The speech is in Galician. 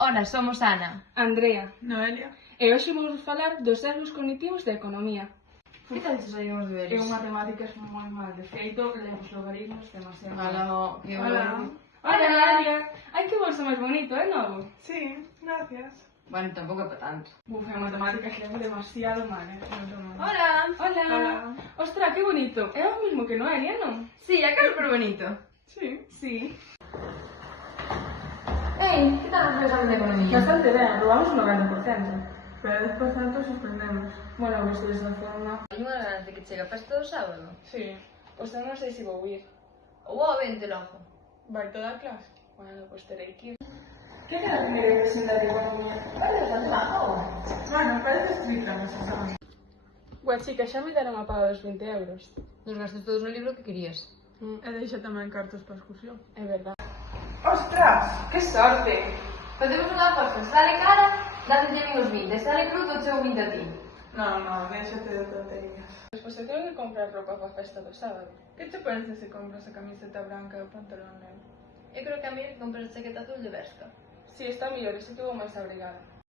Ola, somos Ana, Andrea. Noelia. E hoxe vamos falar dos sesgos cognitivos da economía. que tal te saímos de Eu veres? matemáticas moi mal, de feito, lemos logaritmos demasiado mal. Ola, que Hola. Hola, Noelia. Ai, que bolso máis bonito, é novo? Sí, gracias. Bueno, tampouco é para tanto. Buf, en matemáticas lemo demasiado mal, moito mal. Hola. Hola. Hola. Ostra, que bonito. É o mismo que Noelia, non? Sí, acá é super bonito. Sí. Sí. Ei, que tal os examen de economía? Bastante ben, robamos un 90%. Pero despois tanto suspendemos. Bueno, vos de esa forma. Hai unha ganas de que chega a festa do sábado. Sí. O sea, non sei se vou ir. Ou ao vente logo. Vai toda a clase. Bueno, pues terei que ir. Que queda primeiro que presentar de economía? Vale, bastante bajo. Bueno, parece estricta nos examen. Gua, chica, xa me deron a paga dos 20 euros. Nos gastos todos no libro que querías. E deixa tamén cartos para excursión. É verdad. Ostras! Que sorte! Facemos unha aposta, sale cara, date a mí os 20, sale cruz ou chego 20 a ti. No, déxate de tonterías. Despois eu tengo que comprar roupa para a festa do sábado. Que te parece se compras a camiseta branca e o pantalón negro? Eu creo que a mí compras a chaqueta azul de Bershka. Si, está mellor, iso que vou máis abrigada.